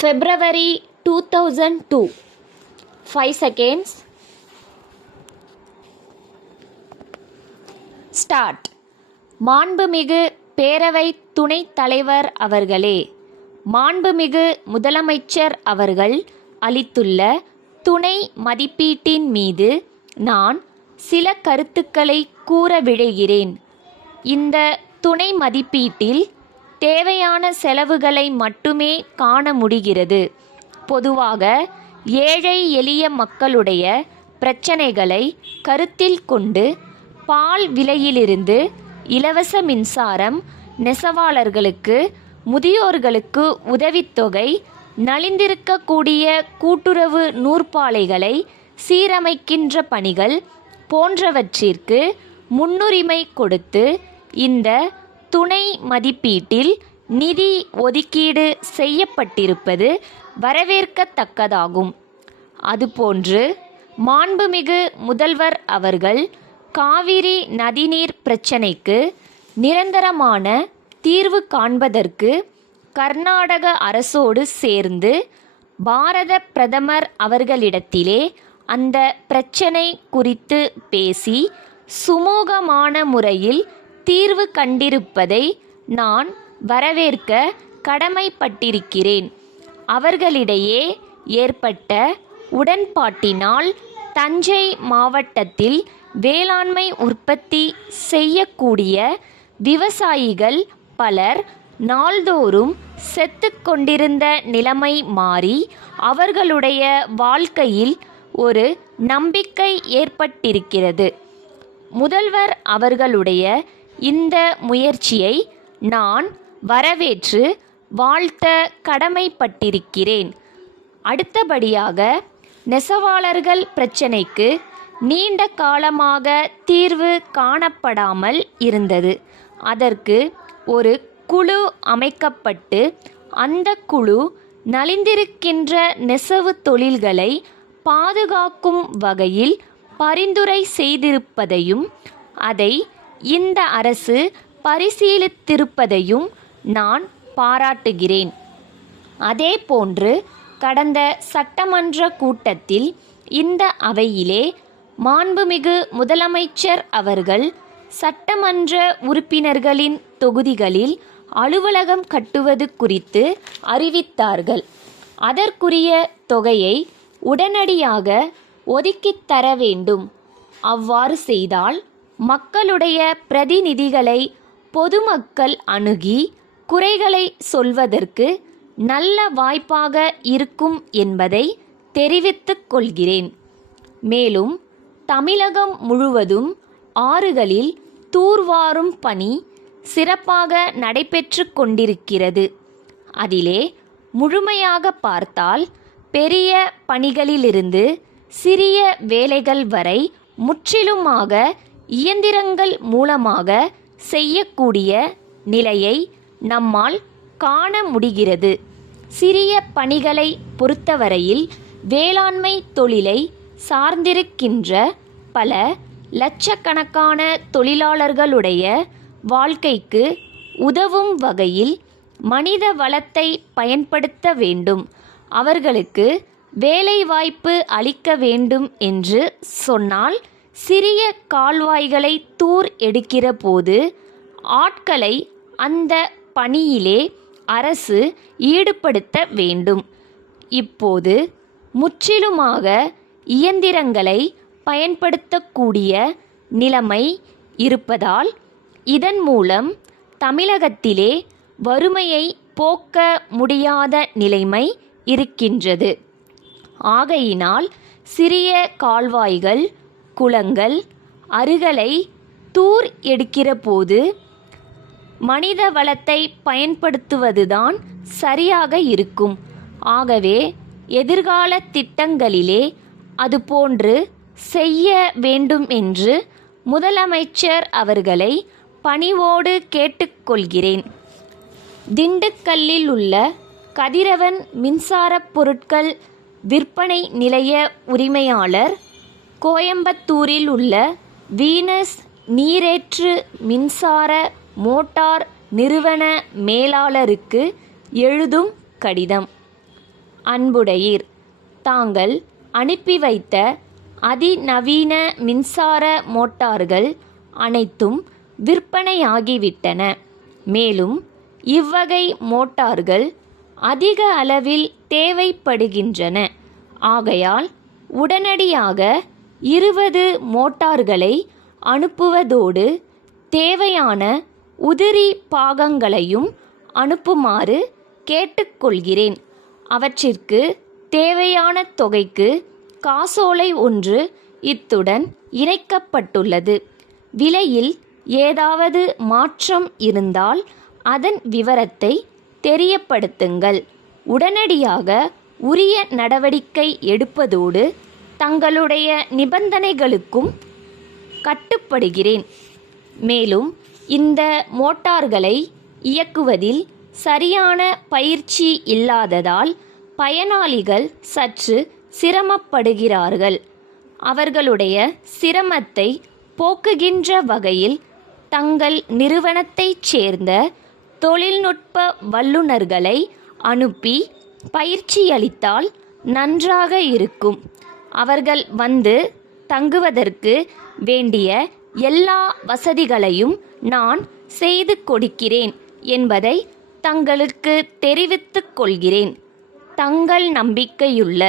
February 2002. 5 seconds. Start. மாண்புமிகு பேரவை துணைத் தலைவர் அவர்களே, மாண்புமிகு முதலமைச்சர் அவர்கள் அளித்துள்ள துணை மதிப்பீட்டின் மீது நான் சில கருத்துக்களை கூற விழைகிறேன். இந்த துணை மதிப்பீட்டில் தேவையான செலவுகளை மட்டுமே காண முடிகிறது. பொதுவாக ஏழை எளிய மக்களுடைய பிரச்சனைகளை கருத்தில் கொண்டு பால் விலையிலிருந்து இலவச மின்சாரம், நெசவாளர்களுக்கு, முதியோர்களுக்கு உதவித்தொகை, நலிந்திருக்கக்கூடிய கூட்டுறவு நூற்பாலைகளை சீரமைக்கின்ற பணிகள் போன்றவற்றிற்கு முன்னுரிமை கொடுத்து இந்த துணை மதிப்பீட்டில் நிதி ஒதுக்கீடு செய்யப்பட்டிருப்பது வரவேற்கத்தக்கதாகும். அதுபோன்று மாண்புமிகு முதல்வர் அவர்கள் காவிரி நதிநீர் பிரச்சினைக்கு நிரந்தரமான தீர்வு காண்பதற்கு கர்நாடக அரசோடு சேர்ந்து பாரத பிரதமர் அவர்களிடத்திலே அந்த பிரச்சினை குறித்து பேசி சுமூகமான முறையில் தீர்வு கண்டிருப்பதை நான் வரவேற்க கடமைப்பட்டிருக்கிறேன். அவர்களிடையே ஏற்பட்ட உடன்பாட்டினால் தஞ்சை மாவட்டத்தில் வேளாண்மை உற்பத்தி செய்யக்கூடிய விவசாயிகள் பலர் நாள்தோறும் செத்து கொண்டிருந்த நிலைமை மாறி அவர்களுடைய வாழ்க்கையில் ஒரு நம்பிக்கை ஏற்பட்டிருக்கிறது. முதல்வர் அவர்களுடைய இந்த முயற்சியை நான் வரவேற்று வாழ்த்த கடமைப்பட்டிருக்கிறேன். அடுத்தபடியாக நெசவாளர்கள் பிரச்சினைக்கு நீண்ட காலமாக தீர்வு காணப்படாமல் இருந்தது. அதற்கு ஒரு குழு அமைக்கப்பட்டு அந்த குழு நலிந்திருக்கின்ற நெசவு தொழில்களை பாதுகாக்கும் வகையில் பரிந்துரை செய்திருப்பதையும் அதை இந்த அரசு பரிசீலித்திருப்பதையும் நான் பாராட்டுகிறேன். அதேபோன்று கடந்த சட்டமன்ற கூட்டத்தில் இந்த அவையிலே மாண்புமிகு முதலமைச்சர் அவர்கள் சட்டமன்ற உறுப்பினர்களின் தொகுதிகளில் அலுவலகம் கட்டுவது குறித்து அறிவித்தார்கள். அதற்குரிய தொகையை உடனடியாக ஒதுக்கித் தர வேண்டும். அவ்வாறு செய்தால் மக்களுடைய பிரதிநிதிகளை பொதுமக்கள் அணுகி குறைகளை சொல்வதற்கு நல்ல வாய்ப்பாக இருக்கும் என்பதை தெரிவித்துக் கொள்கிறேன். மேலும் தமிழகம் முழுவதும் ஆறுகளில் தூர்வாரும் பணி சிறப்பாக நடைபெற்று கொண்டிருக்கிறது. அதிலே முழுமையாக பார்த்தால் பெரிய பணிகளிலிருந்து சிறிய வேலைகள் வரை முற்றிலுமாக இயந்திரங்கள் மூலமாக செய்யக்கூடிய நிலையை நம்மால் காண முடிகிறது. சிறிய பணிகளை பொறுத்தவரையில் வேளாண்மை தொழிலை சார்ந்திருக்கின்ற பல லட்சக்கணக்கான தொழிலாளர்களுடைய வாழ்க்கைக்கு உதவும் வகையில் மனித வளத்தை பயன்படுத்த வேண்டும், அவர்களுக்கு வேலைவாய்ப்பு அளிக்க வேண்டும் என்று சொன்னால் சிறிய கால்வாய்களை தூர் எடுக்கிற போது ஆட்களை அந்த பணியிலே அரசு ஈடுபடுத்த வேண்டும். இப்போது முற்றிலுமாக இயந்திரங்களை பயன்படுத்தக்கூடிய நிலைமை இருப்பதால் இதன் மூலம் தமிழகத்திலே வறுமையை போக்க முடியாத நிலைமை இருக்கின்றது. ஆகையினால் சிறிய கால்வாய்கள், குளங்கள், அருகலை தூர் எடுக்கிற போது மனித வளத்தை பயன்படுத்துவதுதான் சரியாக இருக்கும். ஆகவே எதிர்கால திட்டங்களிலே அதுபோன்று செய்ய வேண்டும் என்று முதலமைச்சர் அவர்களை பணிவோடு கேட்டுக்கொள்கிறேன். திண்டுக்கல்லில் உள்ள கதிரவன் மின்சாரப் பொருட்கள் விற்பனை நிலைய உரிமையாளர், கோயம்புத்தூரில் உள்ள வீனஸ் நீரேற்று மின்சார மோட்டார் நிறுவன மேலாளருக்கு எழுதும் கடிதம். அன்புடையீர். தாங்கள் அனுப்பி வைத்த அதிநவீன மின்சார மோட்டார்கள் அனைத்தும் விற்பனையாகிவிட்டன. மேலும் இவ்வகை மோட்டார்கள் அதிக அளவில் தேவைப்படுகின்றன. ஆகையால் உடனடியாக 20 மோட்டார்களை அனுப்புவதோடு தேவையான உதிரி பாகங்களையும் அனுப்புமாறு கேட்டுக்கொள்கிறேன். அவற்றிற்கு தேவையான தொகைக்கு காசோலை ஒன்று இத்துடன் இணைக்கப்பட்டுள்ளது. விலையில் ஏதாவது மாற்றம் இருந்தால் அதன் விவரத்தை தெரியப்படுத்துங்கள். உடனடியாக உரிய நடவடிக்கை எடுப்பதோடு தங்களுடைய நிபந்தனைகளுக்கும் கட்டுப்படுகிறேன். மேலும் இந்த மோட்டார்களை இயக்குவதில் சரியான பயிற்சி இல்லாததால் பயனாளிகள் சற்று சிரமப்படுகிறார்கள். அவர்களுடைய சிரமத்தை போக்குகின்ற வகையில் தங்கள் நிறுவனத்தைச் சேர்ந்த தொழில்நுட்ப வல்லுநர்களை அனுப்பி பயிற்சியளித்தால் நன்றாக இருக்கும். அவர்கள் வந்து தங்குவதற்கு வேண்டிய எல்லா வசதிகளையும் நான் செய்து கொடுக்கிறேன் என்பதை தங்களுக்கு தெரிவித்துக் கொள்கிறேன். தங்கள் நம்பிக்கையுள்ள